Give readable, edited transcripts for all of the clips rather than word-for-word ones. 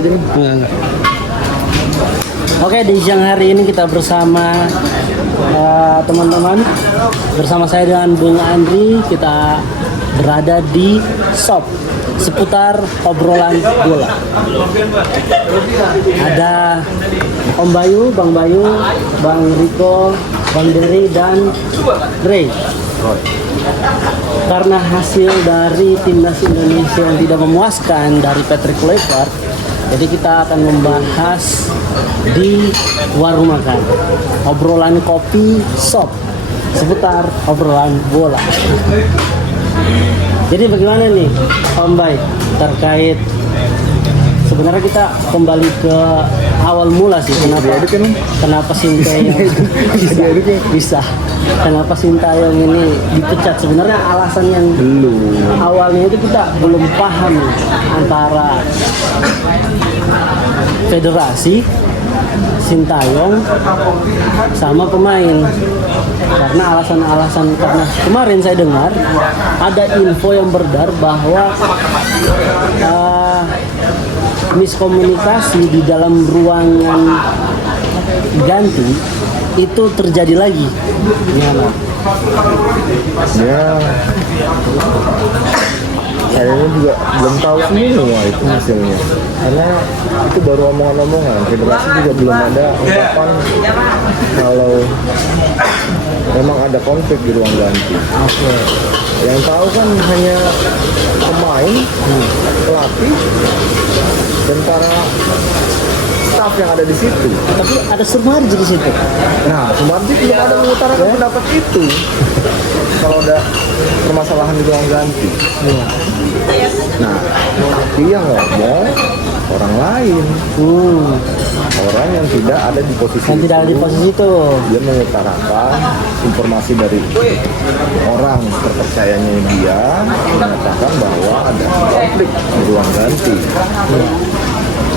aja nih. Oke, di siang hari ini kita bersama teman-teman, bersama saya dengan Bung Andri, kita berada di shop seputar obrolan bola. Ada Om Bayu, Bang Bayu, Bang Riko, Bang Dery, dan Ray. Karena hasil dari timnas Indonesia yang tidak memuaskan dari Patrick Kluivert, jadi kita akan membahas di warung makan, obrolan kopi shop seputar obrolan bola. Jadi bagaimana nih Om Bay terkait, sebenarnya kita kembali ke awal mula sih, kenapa Sintayong bisa kenapa Sintayong ini dipecat. Sebenarnya alasan yang awalnya itu kita belum paham antara federasi, Sintayong sama pemain, karena alasan-alasan, karena kemarin saya dengar ada info yang beredar bahwa miskomunikasi di dalam ruangan ganti itu terjadi lagi. Gimana? Ya, kayaknya juga belum tahu semua itu hasilnya, karena itu baru omongan-omongan. Federasi juga belum ada ungkapan kalau memang ada konflik di ruang ganti. Yang tahu kan hanya pemain, pelatih, dan para staff yang ada di situ. Tapi ada Sumarji di situ. Nah, Sumarji belum ada mengutarakan pendapat itu. Kalau ada permasalahan di ruang ganti. Nah, tapi yang ngomong orang lain. Orang yang tidak ada di posisi Yang tidak ada di posisi itu. Dia mengutarakan informasi dari orang terpercayanya dia, mengatakan bahwa ada konflik di ruang ganti.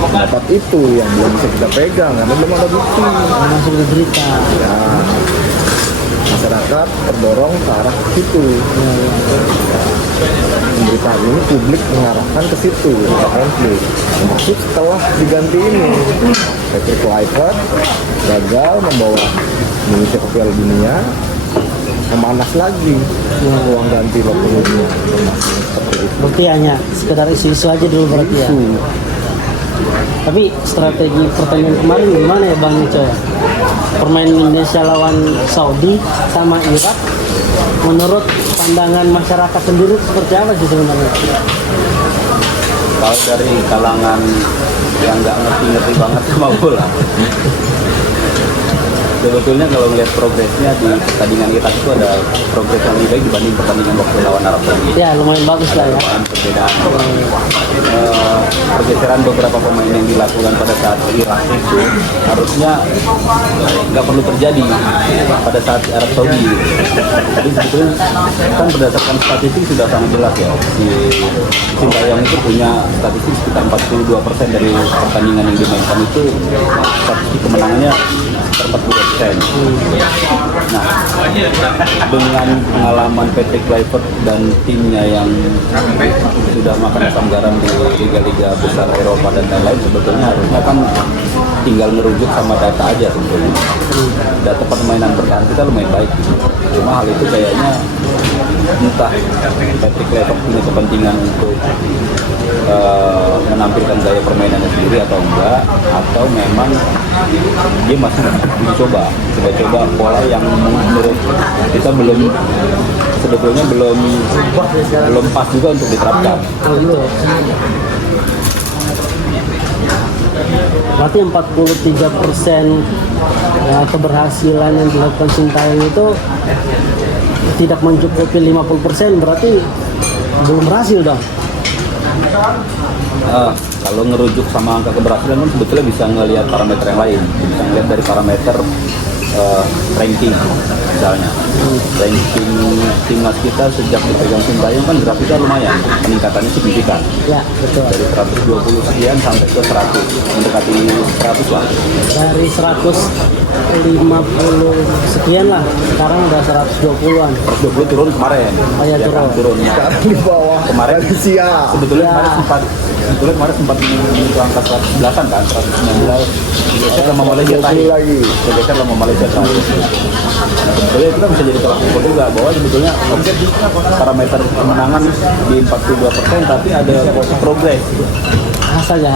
Pendapat itu yang belum bisa kita pegang karena belum ada bukti. Masuk ke berita. Ya, masyarakat terdorong ke arah ke situ. Pemberitaan ini publik mengarahkan ke situ, ke konflik. Maksud setelah diganti ini, Patrick Kluivert gagal membawa Indonesia ke Piala Dunia, memanas lagi ruang ganti locker room-nya. Berarti hanya sekedar isu-isu aja dulu berarti ya. Tapi strategi pertandingan kemarin gimana ya Bang Nico? Permainan Indonesia lawan Saudi sama Irak, menurut pandangan masyarakat sendiri seperti apa sih sebenarnya? Kalau dari kalangan yang nggak ngerti-ngerti banget sama bola, sebetulnya kalau melihat progresnya di pertandingan Irak itu ada progres yang lebih baik dibanding pertandingan waktu lawan Arab Saudi. Ya lumayan bagus lah ya. Perbedaan. Pergeseran beberapa pemain yang dilakukan pada saat Irak itu harusnya nggak perlu terjadi pada saat Arab Saudi. Jadi sebetulnya kan berdasarkan statistik sudah sangat jelas ya. Si Sintayong itu punya statistik sekitar 42% dari pertandingan yang dimainkan itu statistik kemenangannya 42%. Nah, dengan pengalaman Patrick Kluivert dan timnya yang sudah makan asam garam di liga-liga besar Eropa dan lain-lain, sebetulnya harusnya kan tinggal merujuk sama data aja sebetulnya. Data permainan bertahan kita lumayan baik gitu. Cuma hal itu kayaknya entah Patrick Kluivert punya kepentingan untuk menampilkan gaya permainannya sendiri atau enggak, atau memang dia masih coba pola yang menurut kita sebetulnya belum pas juga untuk diterapkan. Berarti 43% keberhasilan yang dilakukan Sintayong itu tidak mencukupi 50%, berarti belum berhasil dong. Kalau ngerujuk sama angka keberhasilan kan sebetulnya bisa ngelihat parameter yang lain, bisa ngelihat dari parameter ranking misalnya. Ranking timnas kita sejak dipegang Sintayong kan grafiknya lumayan, peningkatannya signifikan. Ya, betul. Dari 120 sekian sampai ke 100, mendekati 100 lah. Dari 150 sekian lah, sekarang udah 120-an. 120 turun kemarin. Oh ya, turun. Turun. Sekarang di bawah Kemarin Malaysia. sebetulnya Ya. kemarin sebetulnya kemarin sempat menyentuh angka 100 belasan kan, 119 bergeser sama Malaysia terakhir lagi. bergeser sama Malaysia terakhir. Jadi itu kan bisa jadi tolak ukur juga bahwa sebetulnya oke parameter kemenangan di 42% tapi ada progres, Saja.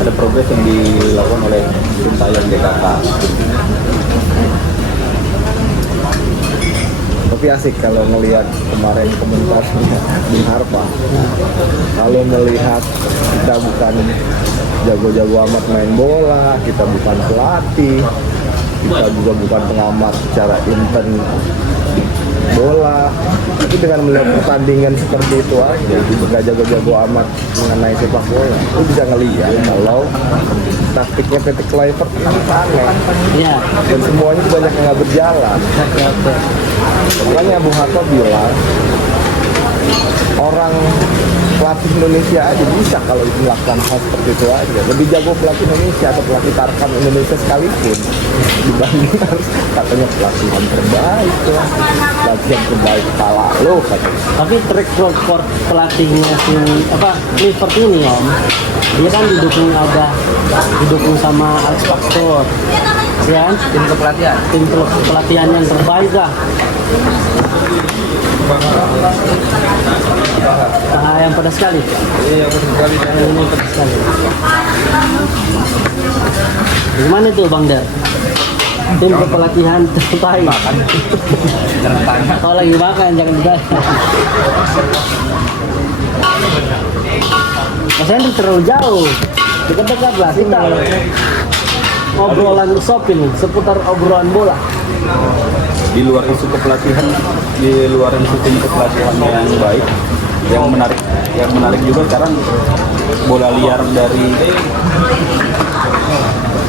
ada progres yang dilakukan oleh Sintayong GKK. Tapi asik kalau melihat kemarin komentarnya Bung Harpa. Kalau melihat kita bukan jago-jago amat main bola, kita bukan pelatih, kita juga bukan pengamat secara intern bola, tapi dengan melihat pertandingan seperti itu aja, itu nggak jago-jago amat mengenai sepak bola, itu bisa ngelihat kalau taktiknya Patrick Kluivert aneh Iya. dan semuanya itu banyak yang nggak berjalan. Oke. Makanya Bung Harto bilang orang pelatih Indonesia aja bisa kalau melakukan hal seperti itu aja. Lebih jago pelatih Indonesia atau pelatih Tarkam Indonesia sekalipun dibanding harus katanya pelatihan terbaik lah, pelatihan terbaik kepala lo katanya. Tapi track record pelatihnya si Kluivert ini Om, dia kan didukung sama Alex Pastoor, ya kan? Tim pelatihan yang terbaik lah. Yang pedas sekali. Iya, pedas sekali. Ini pedas sekali. Gimana tuh Bang Der? Tim kepelatihan terbaik. Jangan tanya. Oh lagi makan, jangan ditanya. Mas Henry terlalu jauh. Dekat-dekat lah kita. Obrolan shopping seputar obrolan bola. Di luar isu kepelatihan, di luar isu tim kepelatihan yang baik, yang menarik juga sekarang bola liar dari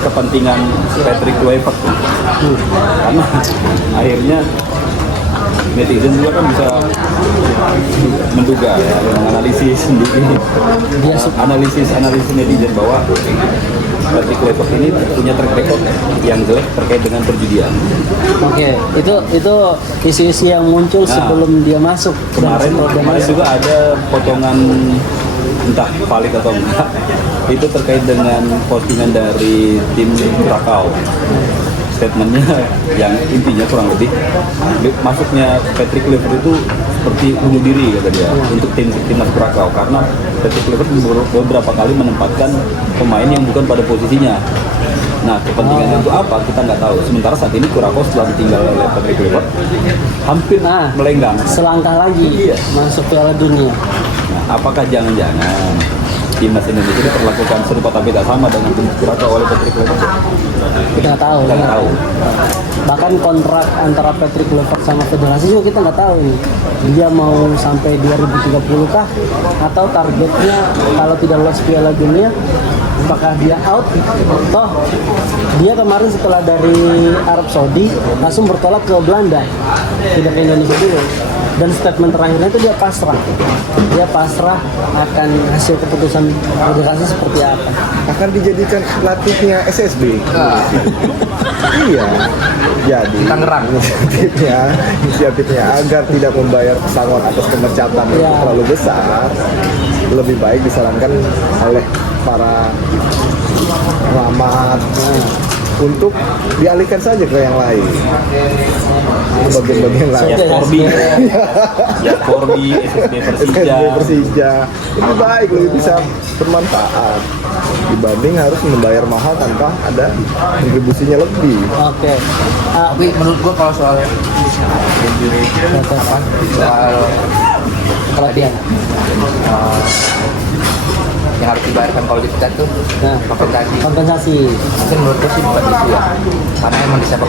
kepentingan Patrick Kluivert, karena akhirnya netizen juga kan bisa menduga ya, menganalisis sendiri, analisis netizen bahwa Patrick Kluivert ini punya track record yang jelek terkait dengan perjudian. Oke, itu isu-isu yang muncul sebelum dia masuk. Kemarin juga ada potongan entah valid atau enggak, itu terkait dengan postingan dari tim Krakau. Statementnya yang intinya kurang lebih masuknya Patrick Kluivert itu seperti bunuh diri kata dia untuk timnas Krakau, karena Patrick Kluivert beberapa kali menempatkan pemain yang bukan pada posisinya. Nah, kepentingannya itu apa kita nggak tahu. Sementara saat ini Krakau setelah ditinggal oleh Patrick Kluivert hampir melenggang selangkah lagi masuk Piala Dunia. Nah, apakah jangan-jangan timnas Indonesia diperlakukan serupa tapi tak sama dengan tim Krakau oleh Patrick Kluivert? Kita nggak tahu. Kita nggak tahu. Bahkan kontrak antara Patrick Kluivert sama federasi juga kita nggak tahu nih. Dia mau sampai 2030 kah? Atau targetnya kalau tidak lolos Piala Dunia, apakah dia out? Toh dia kemarin setelah dari Arab Saudi langsung bertolak ke Belanda, tidak ke Indonesia dulu. Dan statement terakhirnya itu dia pasrah akan hasil keputusan federasi seperti apa. Akan dijadikan pelatihnya SSB. Iya, jadi Tangerang. inisiatifnya agar tidak membayar pesangon atas pemecatan yang terlalu besar, lebih baik disarankan oleh para pengamat untuk dialihkan saja ke yang lain, ke bagian-bagian lain. Ya Korbi, SSB Persija lebih baik, lebih bisa bermanfaat dibanding harus membayar mahal tanpa ada kontribusinya lebih. Oke. Tapi menurut gua kalau soal soal Pelatihan. yang harus dibayarkan kalau di kita tuh kompensasi. Mungkin menurut gua sih bukan itu ya, karena emang di sepak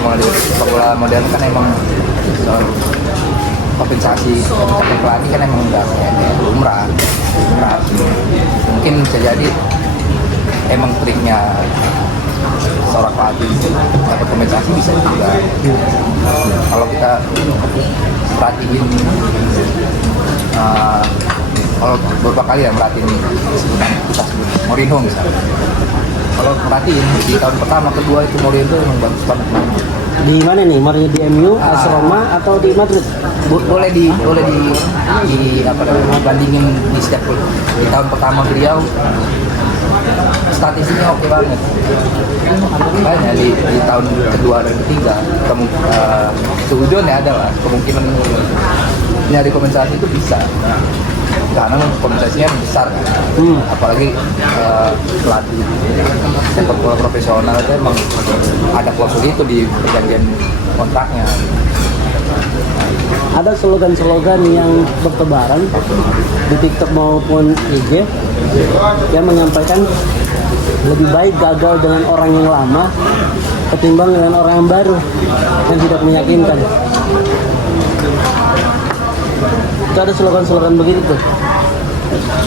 bola modern kan emang kompensasi pelatih kan emang udah lumrah. Mungkin bisa jadi emang triknya seorang pelatih dapat kompensasi bisa juga. Kalau kita perhatiin kalau beberapa kali ya merhatiin kita sebut Mourinho misalnya. Kalau merhatiin di tahun pertama kedua itu Mourinho itu emang bagus banget mainnya. Di mana nih? Mourinho di MU, AS Roma atau di Madrid? Boleh di apa namanya bandingin di setiap klub. Di tahun pertama beliau statistiknya oke banget. Makanya di tahun kedua dan ketiga seujurnya ya adalah kemungkinan nyari kompensasi itu bisa karena kompensasinya besar kan. Apalagi pelatih sepak bola profesional itu emang ada klausul itu di perjanjian kontraknya. Ada slogan-slogan yang bertebaran di TikTok maupun IG yang menyampaikan lebih baik gagal dengan orang yang lama ketimbang dengan orang yang baru yang tidak meyakinkan. Itu ada slogan-slogan begitu tuh.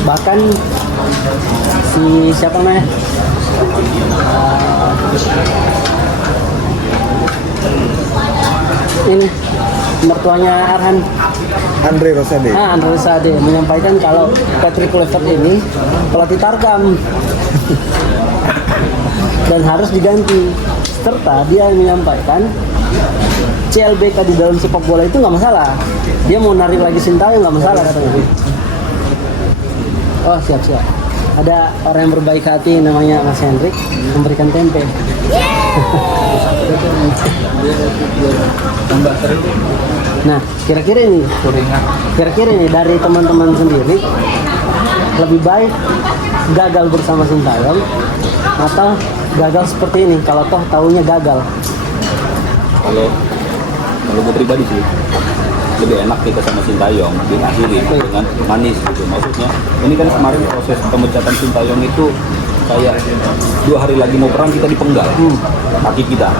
Bahkan si siapa namanya? Ini mertuanya Arhan, Andre Rosade. Andre Rosade menyampaikan kalau Patrick Kluivert ini pelatih tarkam dan harus diganti. Serta dia menyampaikan CLBK di dalam sepak bola itu nggak masalah. Dia mau narik lagi Sintayong nggak masalah katanya. Oh siap. Ada orang yang berbaik hati namanya Mas Hendrik memberikan tempe. Nah, kira-kira ini dari teman-teman sendiri lebih baik gagal bersama Sintayong atau gagal seperti ini kalau toh tahunya gagal? Kalau gue pribadi sih lebih enak kita sama Sintayong diakhiri dengan manis gitu. Maksudnya ini kan kemarin proses pemecatan Sintayong itu kayak 2 hari lagi mau perang kita dipenggal kaki kita,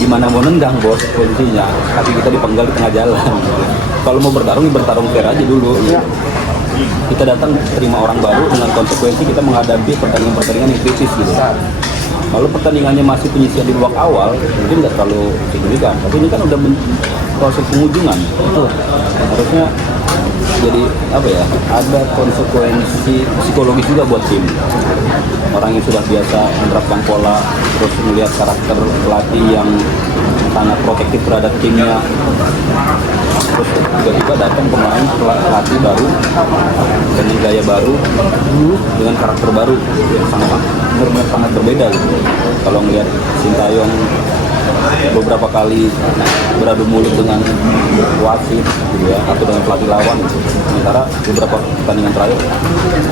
gimana mau nendang bos posisinya, kaki kita dipenggal di tengah jalan. Kalau mau bertarung fair aja dulu gitu. Kita datang terima orang baru dengan konsekuensi kita menghadapi pertandingan yang kritis gitu. Kalau pertandingannya masih penyisian di babak awal mungkin nggak terlalu signifikan, tapi ini kan udah proses pengujuman itu harusnya jadi apa ya, ada konsekuensi psikologis juga buat tim. Orang yang sudah biasa menerapkan pola terus melihat karakter pelatih yang sangat protektif terhadap timnya, terus tiba-tiba datang pemain pelatih baru dengan gaya baru dengan karakter baru yang sangat berbeda gitu. Kalau melihat Sintayong beberapa kali beradu mulut dengan wasit gitu ya, atau dengan pelatih lawan gitu. Sementara beberapa pertandingan terakhir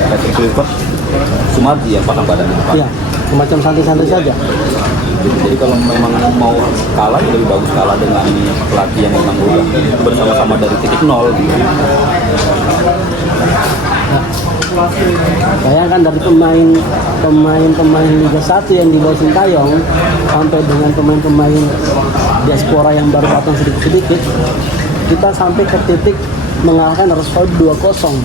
Patrick Kluivert Sumarji yang pasang badannya. Iya, semacam santai-santai saja. Jadi kalau memang mau kalah ya lebih bagus kalah dengan pelatih yang memang udah bersama-sama dari titik nol gitu. Bayangkan dari pemain Liga 1 yang dibawa Sintayong sampai dengan pemain-pemain diaspora yang baru datang sedikit-sedikit, kita sampai ke titik mengalahkan Arab Saudi 2-0.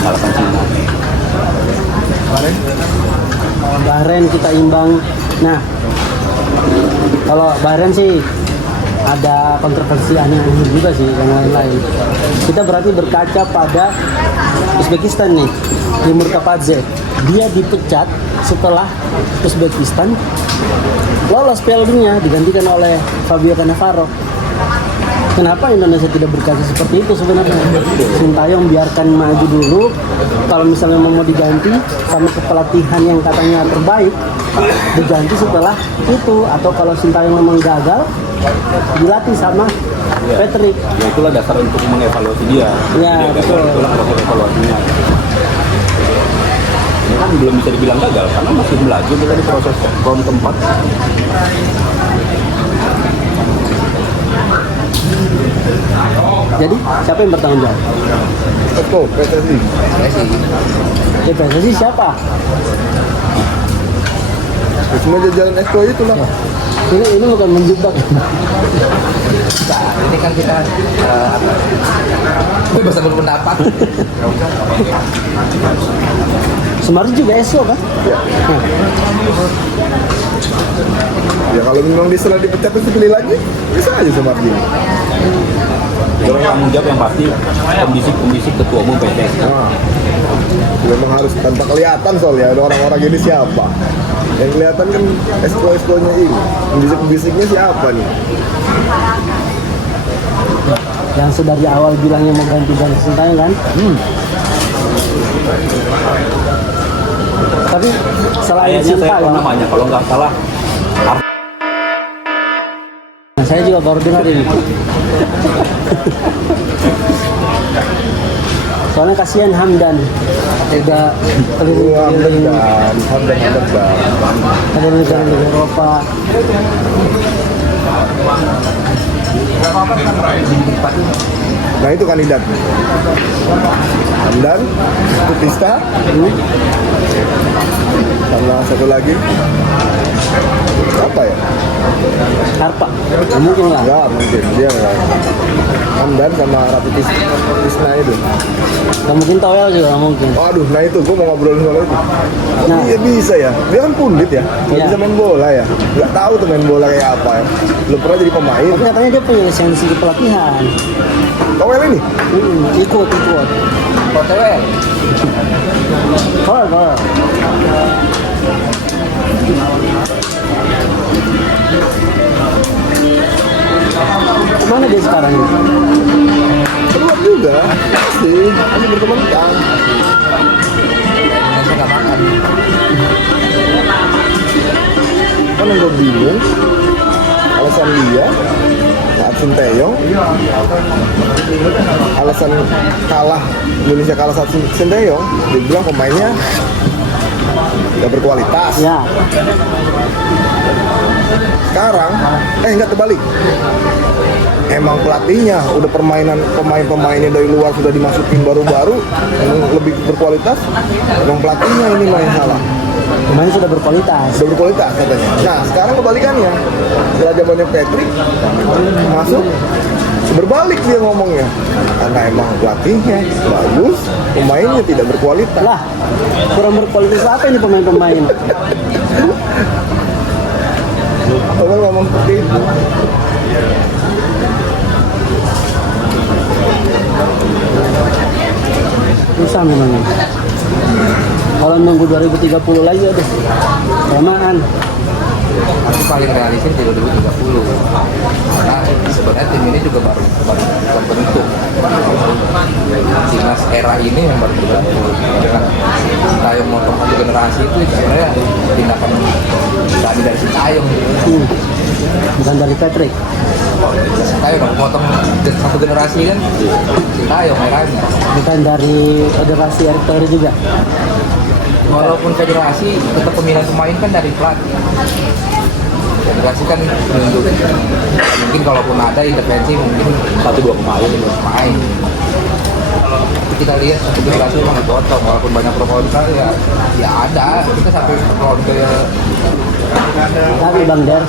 Mengalahkan Cina. Bahrain kita imbang. Nah, kalau Bahrain sih ada kontroversi aneh-aneh juga sih yang lain-lain. Kita berarti berkaca pada Uzbekistan nih, Timur Kapadze. Dia dipecat setelah Uzbekistan lolos Piala Dunia digantikan oleh Fabio Cannavaro. Kenapa Indonesia tidak berkaca seperti itu sebenarnya? Sintayong biarkan maju dulu. Kalau misalnya mau diganti sama kepelatihan yang katanya terbaik, diganti setelah itu. Atau kalau Sintayong memang gagal, dilatih sama Patrick. Ya itulah dasar untuk mengevaluasi dia. Ya, betul. Itulah proses evaluasinya. Ini kan belum bisa dibilang gagal karena masih melaju kita di proses round keempat. Jadi siapa yang bertanggung jawab? Eko, PSSI. Ya PSSI siapa? Semua jajaran Eko itulah. Ini bukan menjebak. Nah, ini kan kita bebas berpendapat. Sumarji juga ESO kan? Ya kalau memang dia setelah dipecat itu pilih lagi, bisa aja sama Martin. tanggung jawab yang pasti kondisi ketua umum PSSI. Nah, memang harus tanpa kelihatan soalnya ada orang-orang ini siapa. Yang kelihatan kan esko-eskonya ini. Bisik-bisiknya siapa nih? Yang sedari awal bilangnya mau ganti Sintayong kan. Tapi selain Kayaknya saya tahu Sintayong, namanya kalau nggak salah. saya juga baru dengar ini. Soalnya kasihan Hamdan udah keliling-keliling ada negara di Eropa. Nah itu kandidat. Hamdan, Putista, sama satu lagi apa ya? Harpa, nggak mungkin lah. Enggak mungkin dia enggak. Hamdan sama Ratu Tisna itu. Nggak mungkin Toel juga nggak mungkin. Waduh, nah itu gue mau ngobrolin soal itu. Nah. Iya bisa ya. Dia kan pundit ya. Nggak Iya. bisa main bola ya. Nggak tahu tuh main bola kayak apa ya. Belum pernah jadi pemain. Tapi katanya dia punya lisensi pelatihan. Toel ini? Ikut. OTW. Toel. Mana dia sekarang ini? Keluar juga. Pasti. Masih berkembang. Indonesia nggak makan. Kan yang gue bingung. Alasan dia saat Sinteyong, alasan kalah Indonesia kalah saat Sinteyong, dia bilang pemainnya nggak berkualitas. Ya, Sekarang, nggak terbalik. Emang pelatihnya udah pemain-pemainnya dari luar sudah dimasukin baru-baru yang lebih berkualitas. Emang pelatihnya ini main salah. pemain sudah berkualitas. Udah berkualitas katanya. Nah sekarang kebalikannya. Setelah zamannya Patrick masuk, berbalik dia ngomongnya. Karena emang pelatihnya bagus, pemainnya tidak berkualitas. Lah, kurang berkualitas apa ini pemain-pemain? Orang ngomong seperti itu. Susah memang. Kalau nunggu 2030 lagi aduh, kelamaan. Aku paling realistis di 2030 karena sebenarnya tim ini juga baru terbentuk. Timnas era ini yang baru terbentuk. Dengan Sintayong motong satu generasi itu sebenarnya tindakan kami dari Sintayong. Bukan dari Patrick. Sintayong motong satu generasi kan Sintayong eranya. Bukan dari federasi Erick Thohir juga. Walaupun federasi tetap pemilihan pemain kan dari pelatih. Federasi kan menunjuk. Mungkin kalaupun ada intervensi mungkin 1-2 pemain. Tapi kita lihat satu generasi memang dipotong walaupun banyak proposal ya ada kita sampai ronde Tapi Bang Der,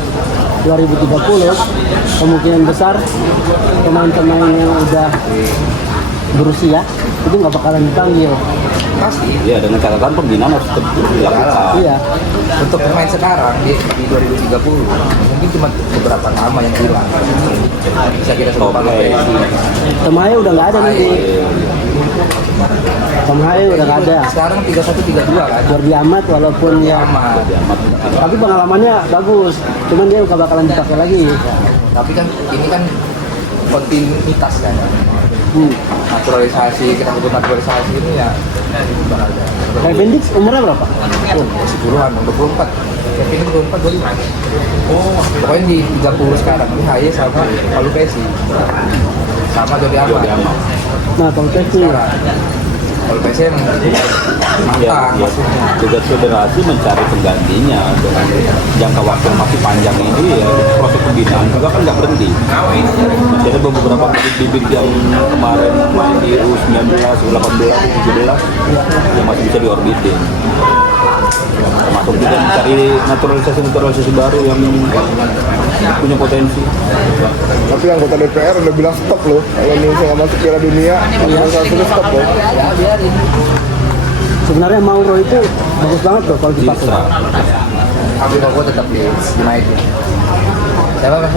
2030 kemungkinan besar pemain-pemain yang udah berusia itu nggak bakalan dipanggil. pasti Ya dengan catatan pembinaan harus tetap dilakukan. Iya. untuk pemain sekarang di 2030 mungkin cuma beberapa nama yang hilang bisa kita sebut Oke. Tom Haye udah nggak ada nanti. Tom Haye udah nggak ada. sekarang 31-32 kan Jordi Amat walaupun ya, sama tapi pengalamannya bagus. Cuman dia nggak bakalan dipakai lagi. tapi kan ini kan kontinuitas kan naturalisasi kita sebut naturalisasi ini ya Kayak Bendix umurnya berapa? masih puluhan 24 Kevin 24 pokoknya di 30 sekarang ini Haye sama Palu Pesi sama Jordi Amat Nah, kalau Pesi Palu Pesi emang Ya, matang ya. Tugas federasi mencari penggantinya dengan jangka waktu yang masih panjang ini ya proses pembinaan juga kan nggak berhenti. Masih ada beberapa bibit yang kemarin main di U19, U18, U17 yang masih bisa diorbitin. Termasuk juga mencari naturalisasi baru yang punya potensi. Tapi anggota DPR udah bilang stop loh. Kalau Indonesia nggak masuk Piala Dunia, naturalisasinya stop loh. ya biarin sebenarnya Mauro itu bagus banget loh kalau dipakai. Bisa. tapi kalau gue tetap di United Siapa Mas?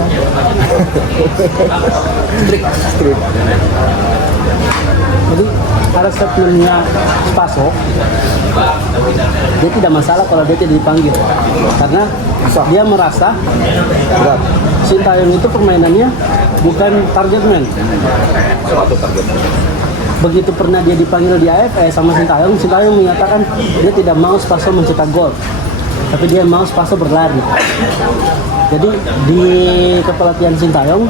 Strik. Jadi ada statementnya Spaso, dia tidak masalah kalau dia tidak dipanggil, karena dia merasa Berat. Sintayong itu permainannya bukan target man. Suatu target. Begitu pernah dia dipanggil di AFF sama Sintayong menyatakan dia tidak mau Spaso mencetak gol, tapi dia mau Spaso berlari. Jadi di kepelatihan Sintayong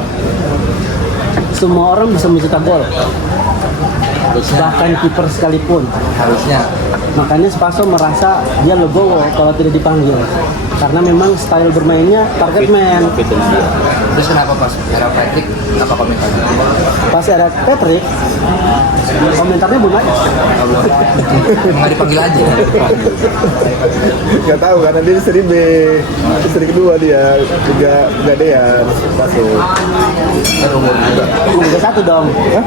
semua orang bisa mencetak gol, bahkan kiper sekalipun. Harusnya. Makanya Spaso merasa dia legowo kalau tidak dipanggil, karena memang style bermainnya target man. Fit dengan dia. Terus kenapa pas era Patrick apa komentarnya? Pas ada Patrick, komentarnya belum ada. Nggak dipanggil aja. Gak tahu karena dia di seri B, di seri kedua dia kegadean masuk. Umur juga. Liga 1 dong. Hah?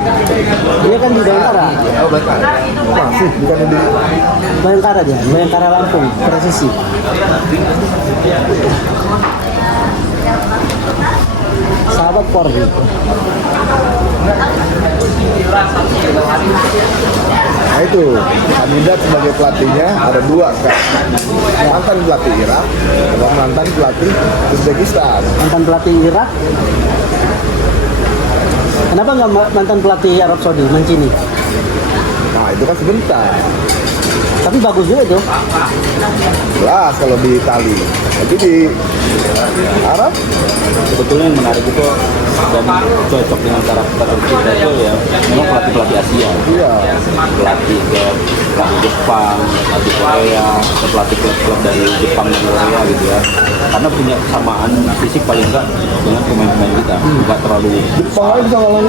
Dia kan di Bayangkara. Oh belakang. Masih bukan di Bayangkara dia, Bayangkara Lampung, presisi. Sahabat Polri. Nah itu kandidat sebagai pelatihnya ada dua kan, mantan pelatih Irak sama mantan pelatih Uzbekistan. Mantan pelatih Irak. Kenapa nggak mantan pelatih Arab Saudi, Mancini? Nah itu kan sebentar, Tapi bagus juga itu. jelas kalau di Itali, tapi di Arab Sebetulnya yang menarik itu dan cocok dengan karakter kita itu ya memang pelatih Asia. iya Pelatih Jepang, pelatih Korea, atau pelatih klub dari Jepang dan Korea gitu ya. Karena punya kesamaan fisik paling enggak dengan pemain-pemain kita. Enggak terlalu Jepang aja bisa ngalahin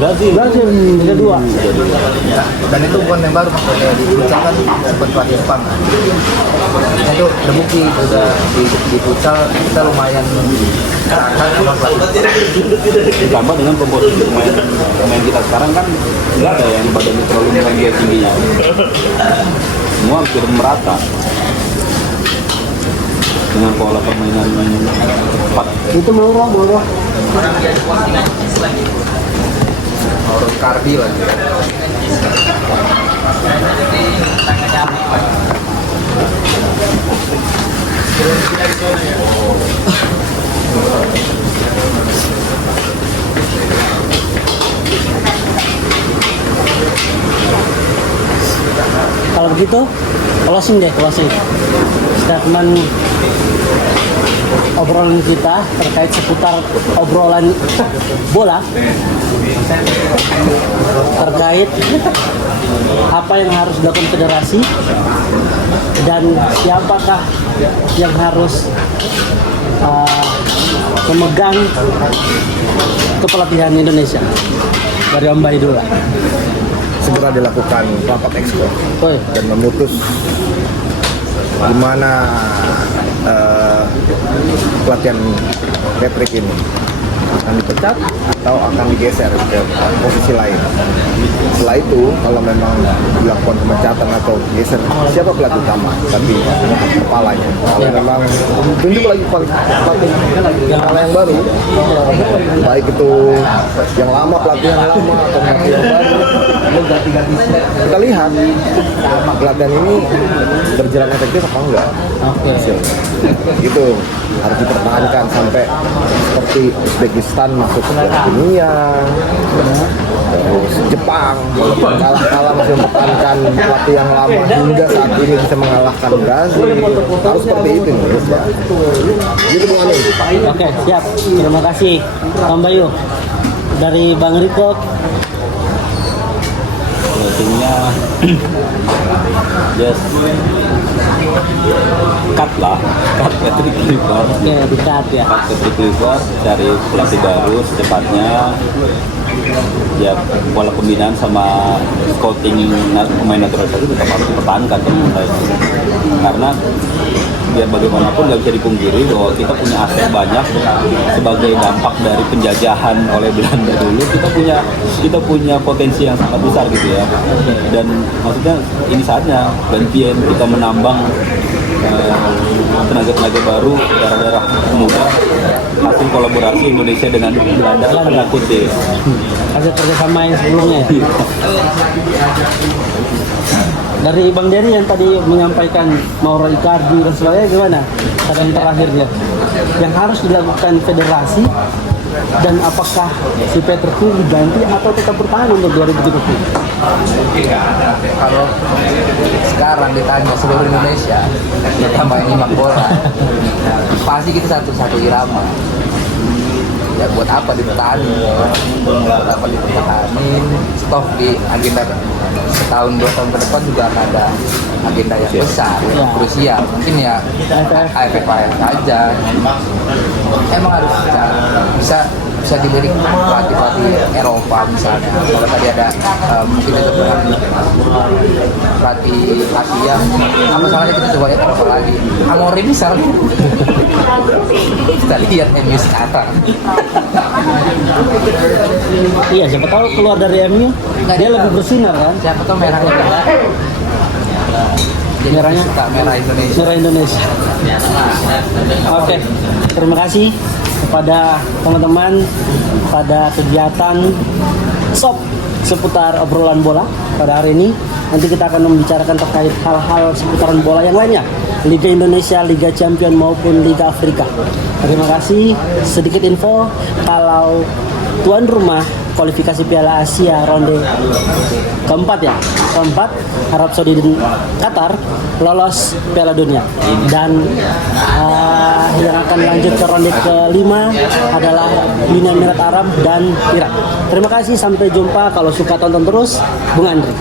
Brazil. Brazil Liga 2. Dan itu bukan yang baru maksudnya di futsal kan sempat pelatih Jepang kan. Itu terbukti udah di futsal kita lumayan kan sama pelatih. Ditambah dengan komposisi pemain kita sekarang kan nggak ada yang badannya terlalu tinggi tingginya. Semua hampir merata dengan pola permainan cepat. Itu Mauro. Harus Karbi lagi. Kalau begitu, closing. Statement obrolan kita terkait seputar obrolan bola, terkait apa yang harus dilakukan federasi dan siapakah yang harus memegang kepelatihan Indonesia. Dari Om Bayi dulu lah. segera dilakukan rapat eksko Oi. dan memutus di mana pelatihan Patrick ini akan dipecat atau akan digeser ke posisi lain. Setelah itu, kalau memang dilakukan pemecatan atau geser, siapa pelatih utama? Tapi kepalanya. Kalau memang tunjuk lagi pelatih kepala yang baru, baik itu yang lama, pelatih yang lama atau pelatih yang baru, kita lihat pelatihan ini berjalan efektif apa enggak. Hasilnya. Itu harus dipertahankan sampai seperti Uzbekistan masuk ke dunia, terus Jepang walaupun kalah masih mempertahankan pelatih yang lama hingga saat ini bisa mengalahkan Brazil. Harus seperti itu Indonesia. Gitu Bung Ani. Oke, siap. Terima kasih Om Bayu. Dari Bang Riko, Timnya just cut Patrick Clifford. ya dikat ya. Cut Patrick Clifford, cari pelatih baru secepatnya. Ya pola pembinaan sama scouting pemain naturalisasi tetap harus dipertahankan menurut saya. Karena biar bagaimanapun nggak bisa dipungkiri bahwa kita punya aset banyak sebagai dampak dari penjajahan oleh Belanda dulu. Kita punya potensi yang sangat besar gitu ya. Dan maksudnya ini saatnya gantian kita menambang tenaga-tenaga baru, daerah-daerah muda, hasil kolaborasi Indonesia dengan Belanda tanda kutip. Ada kerjasama yang sebelumnya ya? Dari Bang Dery yang tadi menyampaikan Mauro Icardi dan sebagainya, gimana keadaan terakhirnya yang harus dilakukan federasi, dan apakah si Peterku diganti atau tetap bertahan untuk 2030? Kalau sekarang ditanya seluruh Indonesia tambah ini bola, pasti kita satu irama. Ya buat apa dipertahanin? Buat apa dipertahanin? Stok di agenda setahun 2 tahun ke depan juga akan ada agenda yang besar, yang krusial. Mungkin ya AFF saja. Emang harus bisa dilirik pelatih Eropa misalnya. Kalau tadi ada mungkin itu dengan pelatih Asia, apa salahnya kita coba lihat Eropa lagi. Amorim misalnya. Kita lihat MU sekarang. Iya, siapa tahu keluar dari MU dia lebih bersinar kan. Siapa tahu merahnya beda. Jadi Merahnya suka merah Indonesia. Merah Indonesia. Oke, terima kasih kepada teman-teman pada kegiatan shop seputar obrolan bola pada hari ini. Nanti kita akan membicarakan terkait hal-hal seputaran bola yang lainnya, Liga Indonesia, Liga Champion maupun Liga Afrika. Terima kasih. Sedikit info, kalau tuan rumah kualifikasi Piala Asia ronde keempat Arab Saudi dan Qatar lolos Piala Dunia, dan yang akan lanjut ke ronde kelima adalah Uni Emirat Arab dan Irak. Terima kasih, sampai jumpa. Kalau suka tonton terus, Bung Andri.